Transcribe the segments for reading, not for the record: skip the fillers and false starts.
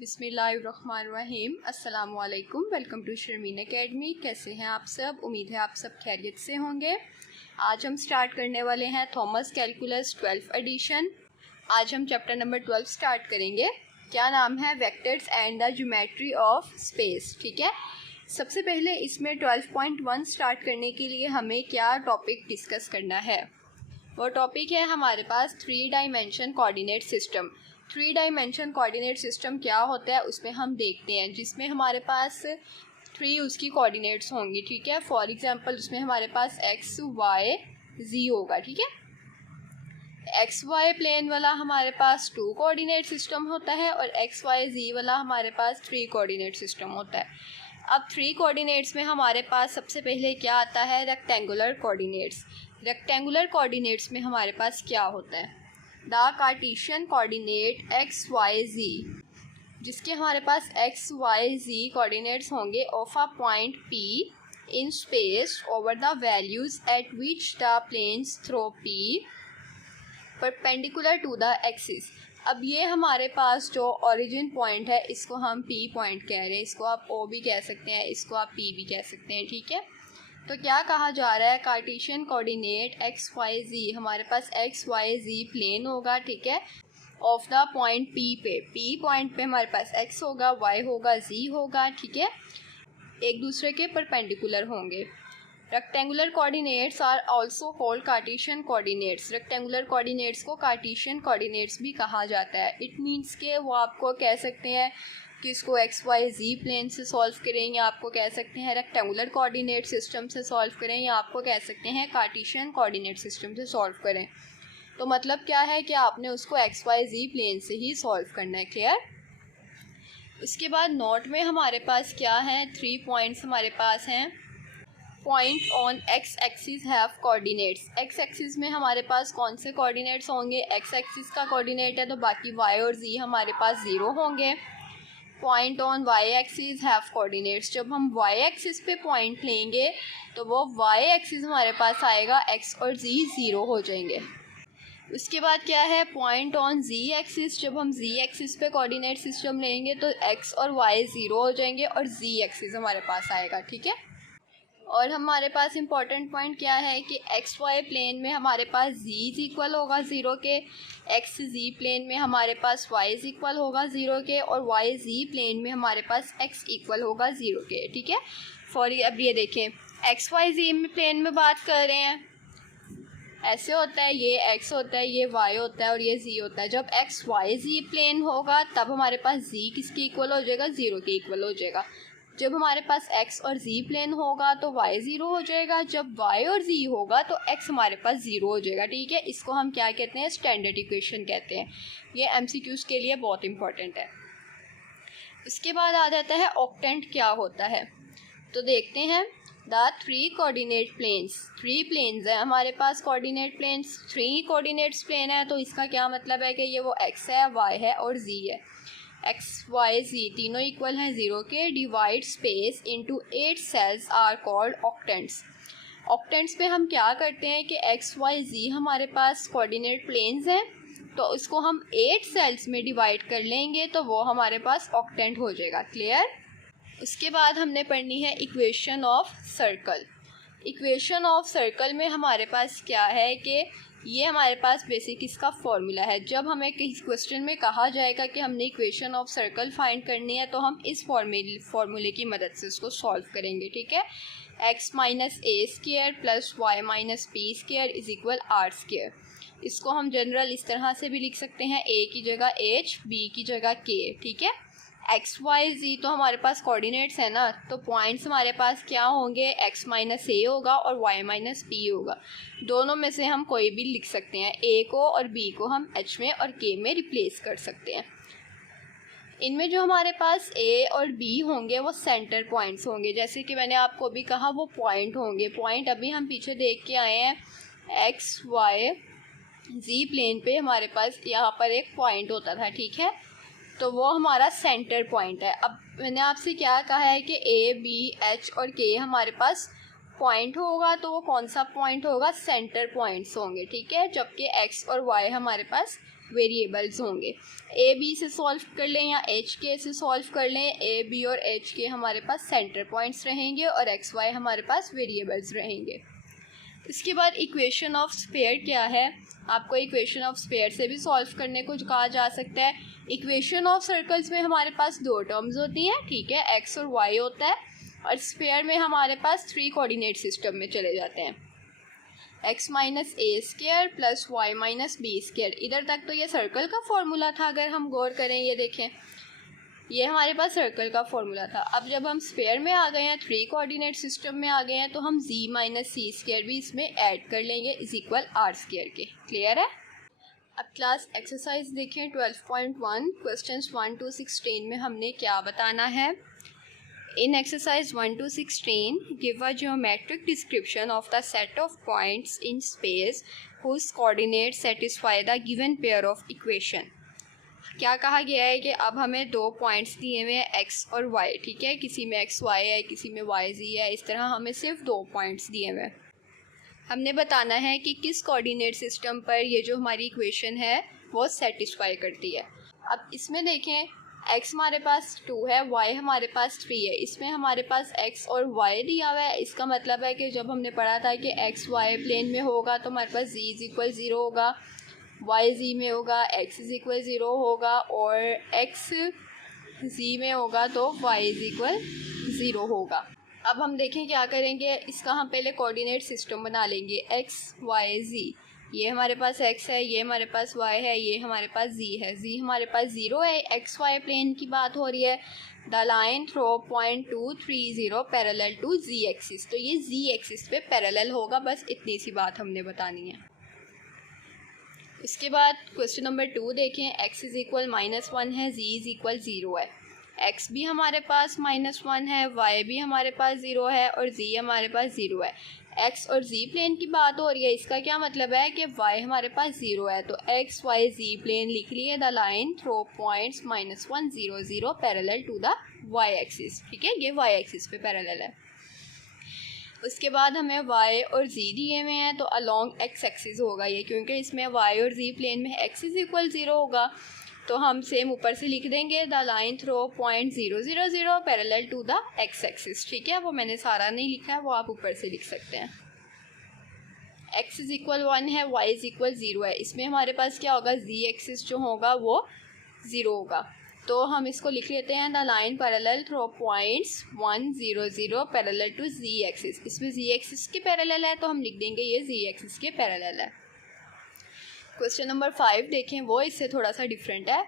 बिस्मिल्लाहिर्रहमानिर्रहीम। अस्सलाम वालेकुम। Welcome to Sharmeen academy. कैसे हैं आप सब? उम्मीद है आप सब खैरियत से होंगे। आज हम स्टार्ट करने वाले हैं थॉमस कैलकुलस 12th एडिशन। आज हम चैप्टर नंबर 12 स्टार्ट करेंगे। क्या नाम है? Vectors and the geometry of space. ठीक है, सबसे पहले इसमें 12.1 स्टार्ट करने के लिए हमें क्या टॉपिक डिस्कस करना है? वो टॉपिक है हमारे पास 3 dimension coordinate system. 3 dimension coordinate system क्या होता है उसमें हम देखते हैं, जिसमें हमारे पास 3 उसकी कोऑर्डिनेट्स होंगी। ठीक है, फॉर एग्जांपल उसमें हमारे पास एक्स वाई जी होगा। ठीक है, एक्स वाई प्लेन वाला हमारे पास 2 कोऑर्डिनेट सिस्टम होता है और एक्स वाई जी वाला हमारे पास 3 कोऑर्डिनेट सिस्टम होता है। अब 3 कोऑर्डिनेट्स में हमारे पास सबसे पहले क्या आता है? Rectangular coordinates. रेक्टेंगुलर कोऑर्डिनेट्स में हमारे पास क्या होता है? The cartesian coordinate X Y Z, जिसके हमारे पास एक्स वाई जी कोऑर्डिनेट्स होंगे of a point P in space over the values at which the planes through P perpendicular to the axis. अब ये हमारे पास जो ओरिजिन पॉइंट है इसको हम पी पॉइंट कह रहे हैं, इसको आप ओ भी कह सकते हैं, इसको आप पी भी कह सकते हैं। ठीक है, तो क्या कहा जा रहा है? कार्टेशियन कोऑर्डिनेट एक्स वाई जी, हमारे पास एक्स वाई जी प्लेन होगा। ठीक है, ऑफ द पॉइंट पी पे, पी पॉइंट पे हमारे पास एक्स होगा, वाई होगा, जी होगा। ठीक है, एक दूसरे के परपेंडिकुलर होंगे। Rectangular coordinates are also called Cartesian coordinates. Rectangular coordinates को कार्टेशियन कोऑर्डिनेट्स भी कहा जाता है। इट मीन्स के वो आपको कह सकते हैं कि इसको एक्स वाई जी प्लेन से सॉल्व करें, या आपको कह सकते हैं रेक्टेंगुलर कोऑर्डिनेट सिस्टम से सॉल्व करें, या आपको कह सकते हैं कार्टेशियन कोऑर्डिनेट सिस्टम से सॉल्व करें। तो मतलब क्या है कि आपने उसको एक्स वाई जी प्लेन से ही सॉल्व करना है। क्लियर? उसके बाद नोट में हमारे पास क्या है? 3 पॉइंट्स हमारे पास हैं। Point on x axis have coordinates. X axis में हमारे पास कौन से कोऑर्डिनेट्स होंगे? एक्स एक्सिस का कोऑर्डिनेट है तो बाकी वाई और जी हमारे पास 0 होंगे। Point on y axis have coordinates. जब हम वाई एक्सिस पे पॉइंट लेंगे तो वो वाई एक्सिस हमारे पास आएगा, एक्स और जी 0 हो जाएंगे। उसके बाद क्या है? Point on z axis. जब हम जी एक्सिस पे कोऑर्डिनेट सिस्टम लेंगे तो एक्स और वाई 0 हो जाएंगे और जी एक्सिस हमारे पास आएगा। ठीक है, और हमारे पास इंपॉर्टेंट पॉइंट क्या है कि एक्स वाई प्लेन में हमारे पास जी इक्वल होगा 0 के, एक्स जी प्लेन में हमारे पास वाई इक्वल होगा 0 के, और वाई जी प्लेन में हमारे पास एक्स इक्वल होगा 0 के। ठीक है, फॉर अब ये देखें, एक्स वाई जी प्लेन में बात कर रहे हैं, ऐसे होता है, ये एक्स होता है, ये वाई होता है और ये जी होता है। जब एक्स वाई जी प्लेन होगा तब हमारे पास जी किसके इक्वल हो जाएगा? 0 के इक्वल हो जाएगा। जब हमारे पास x और z प्लेन होगा तो y 0 हो जाएगा। जब y और z होगा तो x हमारे पास 0 हो जाएगा। ठीक है, इसको हम क्या कहते हैं? स्टैंडर्ड इक्वेशन कहते हैं। ये MCQs के लिए बहुत इंपॉर्टेंट है। उसके बाद आ जाता है ऑक्टेंट क्या होता है। तो देखते हैं, द 3 कोऑर्डिनेट प्लेन्स। 3 प्लेन्स हैं हमारे पास, कोऑर्डिनेट प्लेन्स 3 कोऑर्डिनेट्स प्लेन है। तो इसका क्या मतलब है कि ये वो x है, y है और z है। एक्स वाई जी तीनों इक्वल हैं 0 के। Divide space into 8 cells are called octants. Octants पे हम क्या करते हैं कि एक्स वाई जी हमारे पास कोऑर्डिनेट प्लेन्स हैं, तो इसको हम 8 सेल्स में डिवाइड कर लेंगे तो वो हमारे पास ऑक्टेंट हो जाएगा। क्लियर? उसके बाद हमने पढ़नी है equation of circle. Equation of circle में हमारे पास क्या है कि ये हमारे पास बेसिक इसका फॉर्मूला है। जब हमें किसी क्वेश्चन में कहा जाएगा कि हमने इक्वेशन ऑफ सर्कल फाइंड करनी है तो हम इस फॉर्मूले की मदद से उसको सॉल्व करेंगे। ठीक है, x minus A square plus Y minus B square is equal are square. इसको हम जनरल इस तरह से भी लिख सकते हैं, a की जगह h, b की जगह k। ठीक है, एक्स वाई जी तो हमारे पास कोऑर्डिनेट्स है ना, तो पॉइंट्स हमारे पास क्या होंगे? एक्स माइनस ए होगा और वाई माइनस बी होगा। दोनों में से हम कोई भी लिख सकते हैं, ए को और बी को हम एच में और के में रिप्लेस कर सकते हैं। इनमें जो हमारे पास ए और बी होंगे वो सेंटर पॉइंट्स होंगे, जैसे कि मैंने आपको भी कहा वो पॉइंट होंगे। पॉइंट अभी हम पीछे देख के आए हैं, एक्स वाई जी प्लेन पे हमारे पास यहाँ पर एक पॉइंट होता था। ठीक है, तो वो हमारा सेंटर पॉइंट है। अब मैंने आपसे क्या कहा है कि ए बी एच और के हमारे पास पॉइंट होगा, तो वो कौन सा पॉइंट होगा? सेंटर पॉइंट्स होंगे। ठीक है, जबकि एक्स और वाई हमारे पास वेरिएबल्स होंगे। ए बी से सॉल्व कर लें या एच के से सॉल्व कर लें, ए बी और एच के हमारे पास सेंटर पॉइंट्स रहेंगे और एक्स वाई हमारे पास वेरिएबल्स रहेंगे। इसके बाद इक्वेशन ऑफ स्फीयर क्या है, आपको इक्वेशन ऑफ स्फीयर से भी सॉल्व करने को कहा जा सकता है। इक्वेशन ऑफ सर्कल्स में हमारे पास दो टर्म्स होती हैं, ठीक है, एक्स और वाई होता है, और स्फीयर में हमारे पास 3 कोऑर्डिनेट सिस्टम में चले जाते हैं, एक्स माइनस ए square plus Y minus B square. इधर तक तो ये सर्कल का फॉर्मूला था, अगर हम गौर करें, ये देखें, ये हमारे पास सर्कल का फॉर्मूला था। अब जब हम स्फीयर में आ गए हैं, 3 कोऑर्डिनेट सिस्टम में आ गए हैं, तो हम z माइनस सी स्क्वायर भी इसमें ऐड कर लेंगे इज इक्वल आर स्क्वायर के। क्लियर है। अब क्लास एक्सरसाइज देखें 12.1 क्वेश्चंस 1 to 16 में हमने क्या बताना है। In exercise 1 to 16, give a geometric description of the set of points in space whose coordinates satisfy the given pair of equation. क्या कहा गया है कि अब हमें 2 पॉइंट्स दिए हुए हैं x और y, ठीक है, किसी में x y है, किसी में y z है, इस तरह हमें सिर्फ 2 पॉइंट्स दिए हुए हैं। हमने बताना है कि किस कोऑर्डिनेट सिस्टम पर ये जो हमारी इक्वेशन है वो सेटिस्फाई करती है। अब इसमें देखें, x हमारे पास 2 है, y हमारे पास 3 है, इसमें हमारे पास x और y दिया हुआ है। इसका मतलब है कि जब हमने पढ़ा था कि x y प्लेन में होगा तो हमारे पास z इज इक्वल 0 होगा, y z में होगा x इज इक्वल 0 होगा, और x z में होगा तो y इज इक्वल 0 होगा। अब हम देखें क्या करेंगे, इसका हम पहले कोऑर्डिनेट सिस्टम बना लेंगे, x y z। ये हमारे पास x है, ये हमारे पास y है, ये हमारे पास z है। z हमारे पास 0 है, x y प्लेन की बात हो रही है। The line through point 2 3 0 parallel to z axis, तो ये z एक्सिस पे पैरेलल होगा, बस इतनी सी बात हमने बतानी है। इसके बाद क्वेश्चन नंबर 2 देखें, x इज इक्वल -1 है, z इज इक्वल 0 है। x भी हमारे पास -1 है, y भी हमारे पास 0 है, और z हमारे पास 0 है। x और z प्लेन की बात हो रही है, इसका क्या मतलब है कि y हमारे पास 0 है, तो x y z प्लेन लिख लिए। The line through points -1 0 0 parallel to the y axis, ठीक है, ये y एक्सिस पे पैरेलल है। उसके बाद हमें y और z दिए हुए हैं, तो अलोंग x एक्सिस होगा ये, क्योंकि इसमें y और z प्लेन में x इज इक्वल 0 होगा, तो हम सेम ऊपर से लिख देंगे the line through point 0 0 0 parallel to the x axis, ठीक है, वो मैंने सारा नहीं लिखा है, वो आप ऊपर से लिख सकते हैं। x इज इक्वल 1 है, y इज इक्वल 0 है, इसमें हमारे पास क्या होगा, z एक्सिस जो होगा वो 0 होगा, तो हम इसको लिख लेते हैं the line parallel through points 1 0 0 parallel to z axis. इसमें z एक्सिस के पैरेलल है, तो हम लिख देंगे ये z एक्सिस के पैरेलल है। क्वेश्चन नंबर 5 देखें, वो इससे थोड़ा सा डिफरेंट है।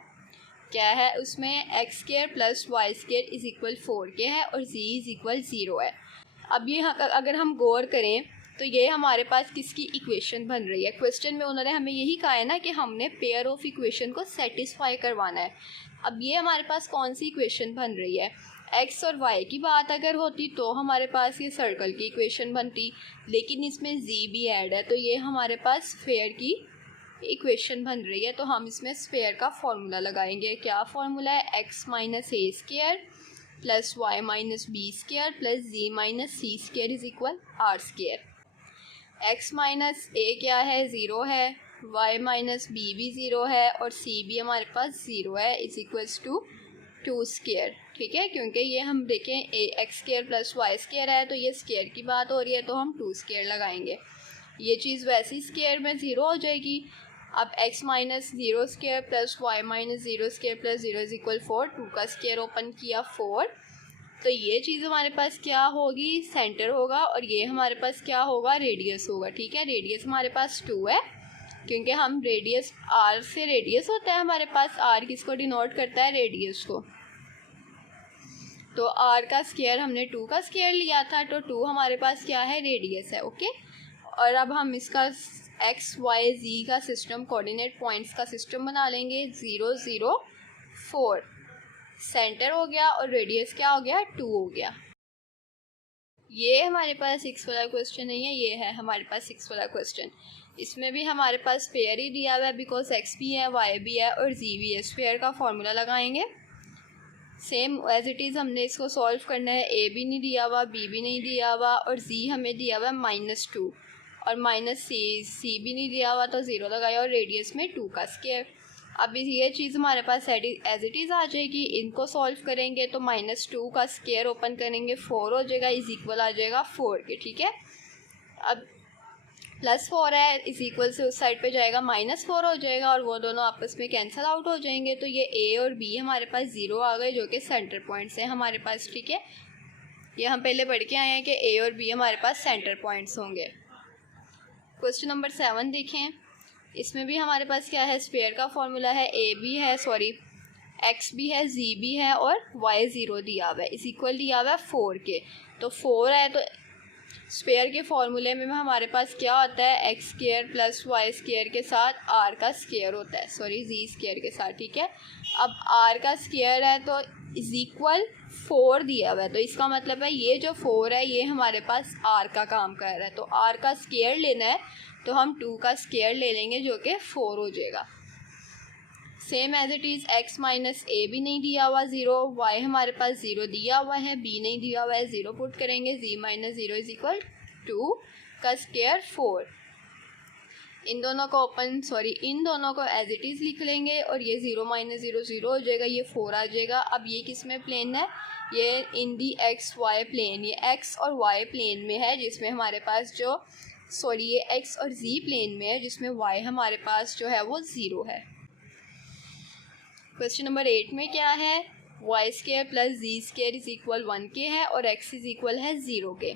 क्या है उसमें, x square plus y square is equal 4k है और z इज इक्वल 0 है। अब ये अगर हम गौर करें तो ये हमारे पास किसकी इक्वेशन बन रही है। क्वेश्चन में उन्होंने हमें यही कहा है ना कि हमने पेयर ऑफ इक्वेशन को सेटिस्फाई करवाना है। अब ये हमारे पास कौन सी इक्वेशन बन रही है, एक्स और वाई की बात अगर होती तो हमारे पास ये सर्कल की इक्वेशन बनती, लेकिन इसमें z भी ऐड है, तो ये हमारे पास स्फीयर की इक्वेशन बन रही है। तो हम इसमें स्फीयर का फॉर्मूला लगाएंगे। क्या फॉर्मूला है, X minus A square plus Y minus B square plus ji minus C square is equal are square. X minus A क्या है, 0 है, वाई माइनस बी भी 0 है, और सी भी हमारे पास 0 है, इज इक्वल्स टू 2 स्क्वायर, ठीक है, क्योंकि ये हम देखें x square plus y square है, तो ये स्क्वायर की बात हो रही है, तो हम 2 स्क्वायर लगाएंगे। ये चीज़ वैसे ही स्क्वायर में 0 हो जाएगी। अब x minus 0 square plus Y minus 0 square plus 0 is equal 4, 2 का स्क्वायर ओपन किया 4, तो ये चीज़ हमारे पास क्या होगी, सेंटर होगा, और ये हमारे पास क्या होगा, रेडियस होगा, ठीक है। रेडियस हमारे पास 2 है, क्योंकि हम रेडियस r से रेडियस होता है हमारे पास, r किसको डिनोट करता है, रेडियस को, तो r का स्क्वायर हमने 2 का स्क्वायर लिया था, तो 2 हमारे पास क्या है, रेडियस है, ओके। और अब हम इसका एक्स वाई जी का सिस्टम, कोऑर्डिनेट पॉइंट्स का सिस्टम बना लेंगे। 0 0 4 सेंटर हो गया, और रेडियस क्या हो गया, 2 हो गया। ये हमारे पास 6 वाला क्वेश्चन नहीं है, ये है हमारे पास 6 वाला क्वेश्चन। इसमें भी हमारे पास पेयर ही दिया हुआ है, बिकॉज एक्स भी है, वाई भी है, और जी भी है। पेयर का फॉर्मूला लगाएंगे सेम एज इट इज़, हमने इसको सॉल्व करना है। ए भी नहीं दिया हुआ, बी भी नहीं दिया हुआ, और जी हमें दिया हुआ -2, और माइनस सी भी नहीं दिया हुआ, तो 0 लगाया, और रेडियस में 2 का स्क्वायर। अब ये चीज़ हमारे पास एज इट इज़ आ जाएगी। इनको सॉल्व करेंगे तो -2 का स्क्वायर ओपन करेंगे 4 हो जाएगा, इज इक्वल आ जाएगा 4 के, ठीक है। अब +4 है, इज इक्वल से उस साइड पे जाएगा -4 हो जाएगा और वो दोनों आपस में कैंसिल आउट हो जाएंगे। तो ये ए और बी हमारे पास 0 आ गए जो कि सेंटर पॉइंट्स हैं हमारे पास, ठीक है। ये हम पहले पढ़ के आए हैं कि ए और बी हमारे पास सेंटर पॉइंट्स होंगे। क्वेश्चन नंबर 7 देखें। इसमें भी हमारे पास क्या है, स्क्वायर का फॉर्मूला है, ए भी है, सॉरी एक्स भी है, जी भी है और वाई 0 दिया हुआ है, इस इक्वल दिया हुआ है 4 के। तो 4 है तो स्क्वायर के फॉर्मूले में हमारे पास क्या होता है, x square plus y square के साथ आर का स्क्वायर होता है, सॉरी जी स्क्वायर के साथ, ठीक है। अब आर का स्क्वायर है तो इज इक्वल 4 दिया हुआ है, तो इसका मतलब है ये जो 4 है ये हमारे पास आर का काम कर रहा है। तो आर का स्क्वायर लेना है तो हम 2 का स्क्वायर ले लेंगे जो कि 4 हो जाएगा। Same as it is X minus A भी नहीं दिया हुआ 0, वाई हमारे पास 0 दिया हुआ है, बी नहीं दिया हुआ है, 0 पुट करेंगे, जी माइनस 0 इज इक्वल 2 का स्क्वायर 4। इन दोनों को एज इट इज़ लिख लेंगे और ये 0 माइनस 0 0 हो जाएगा, ये 4 आ जाएगा। अब ये किस में प्लेन है, ये इन दी एक्स वाई प्लेन, ये एक्स और वाई प्लेन में है जिसमें हमारे पास ये एक्स और जी प्लेन में है जिसमें वाई हमारे पास जो है वो 0 है। क्वेश्चन नंबर 8 में क्या है, y square plus z square is equal 1 के है और एक्स इज इक्वल है 0 के।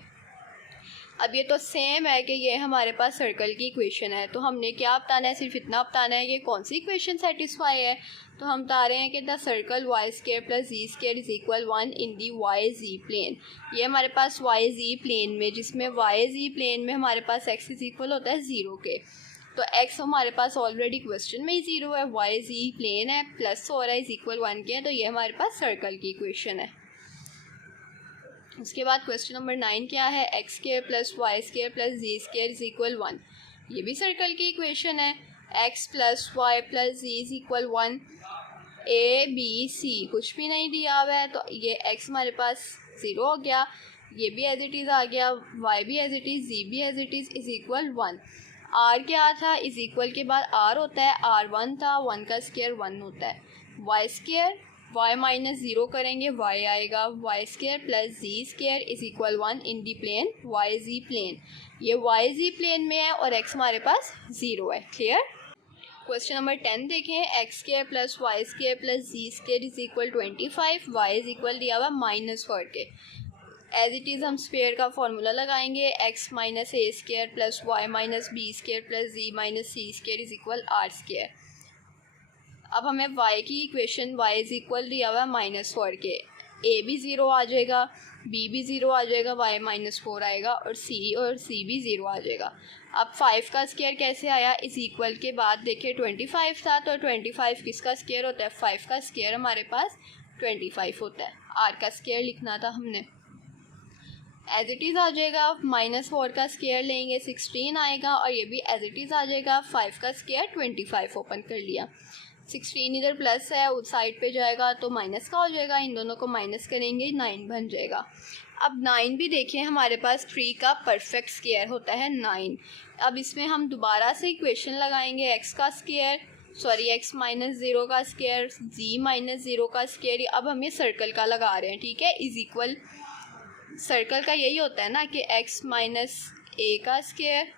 अब ये तो सेम है कि ये हमारे पास सर्कल की इक्वेशन है, तो हमने क्या बताना है, सिर्फ इतना बताना है कि कौन सी इक्वेशन सेटिस्फाई है। तो हम बता रहे हैं कि the circle y square plus z square is equal 1 in the y z plane. ये हमारे पास वाई जी प्लेन में, जिसमें वाई जी प्लेन में हमारे पास एक्स इज इक्वल होता है 0 के। तो x हमारे पास ऑलरेडी क्वेश्चन में ही 0 है, वाई जी प्लेन है, प्लस हो रहा है, इज इक्वल 1 के है, तो ये हमारे पास सर्कल की इक्वेशन है। उसके बाद क्वेश्चन नंबर 9 क्या है, x square plus y square plus z square is equal 1। ये भी सर्कल की इक्वेशन है, x plus y plus z is equal 1। A b c कुछ भी नहीं दिया हुआ है, तो ये x हमारे पास 0 हो गया, ये भी एज इट इज़ आ गया, y भी एज इट इज़, जी भी as it is equal 1। R क्या था, इज इक्वल के बाद आर होता है, आर 1 था, 1 का स्क्वायर 1 होता है। वाई स्क्वायर, वाई माइनस 0 करेंगे, वाई आएगा, y square plus z square is equal 1 in the plane y z plane. ये वाई जी प्लेन में है और एक्स हमारे पास 0 है, क्लियर। क्वेश्चन नंबर 10 देखें, x square plus y square plus z square is equal 25, y is equal दिया हुआ -4 के। एज इट इज़ हम स्क्वायर का फॉर्मूला लगाएंगे, x minus A square plus Y minus B square plus ji minus C square is equal are square. अब हमें y की equation y is equal दिया हुआ है -4 के, a भी 0 आ जाएगा, b भी 0 आ जाएगा, y -4 आएगा और c भी 0 आ जाएगा। अब 5 का स्क्वायर कैसे आया, इस इक्वल के बाद देखिए 25 था, तो 25 किसका स्क्वायर होता है, 5 का स्क्वायर हमारे पास 25 होता है। r का स्क्वायर लिखना था हमने, एज इट इज़ आ जाएगा, -4 का स्क्वायर लेंगे 16 आएगा और ये भी एज इट इज़ आ जाएगा, 5 का स्क्वायर 25 ओपन कर लिया, 16 इधर प्लस है उस साइड पे जाएगा तो माइनस का हो जाएगा, इन दोनों को माइनस करेंगे 9 बन जाएगा। अब 9 भी देखें हमारे पास 3 का परफेक्ट स्क्वायर होता है 9। अब इसमें हम दोबारा से इक्वेशन लगाएंगे, एक्स माइनस 0 का स्क्वायर, जी माइनस 0 का स्क्वायर। अब हम ये सर्कल का लगा रहे हैं, ठीक है, इज इक्वल सर्कल का यही होता है ना कि x माइनस ए का square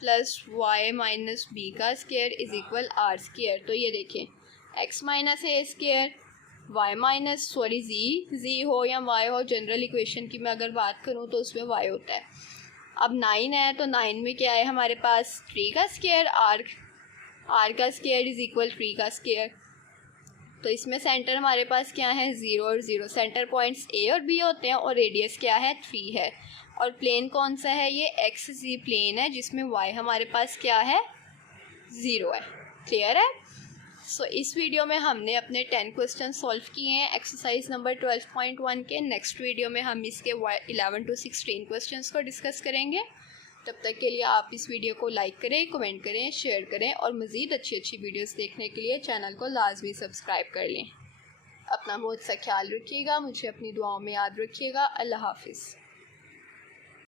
plus Y minus B का square is equal are square. तो ये देखें, x माइनस ए स्क्वायर, वाई माइनस जी हो या y हो, जनरल इक्वेशन की मैं अगर बात करूँ तो उसमें y होता है। अब 9 है तो 9 में क्या है हमारे पास 3 का स्क्वायर, r का स्क्वायर इज इक्वल 3 का स्क्वायर। तो इसमें सेंटर हमारे पास क्या है, 0 और 0, सेंटर पॉइंट्स ए और बी होते हैं और रेडियस क्या है 3 है। और प्लेन कौन सा है, ये एक्स जी प्लेन है जिसमें वाई हमारे पास क्या है 0 है, क्लियर है। सो इस वीडियो में हमने अपने 10 क्वेश्चन सॉल्व किए हैं एक्सरसाइज नंबर 12.1 के। नेक्स्ट वीडियो में हम इसके 11 to 16 क्वेश्चंस को डिस्कस करेंगे। तब तक के लिए आप इस वीडियो को लाइक करें, कमेंट करें, शेयर करें और मज़ीद अच्छी वीडियोस देखने के लिए चैनल को लाजमी सब्सक्राइब कर लें। अपना बहुत सा ख्याल रखिएगा, मुझे अपनी दुआओं में याद रखिएगा। अल्लाह हाफिज़।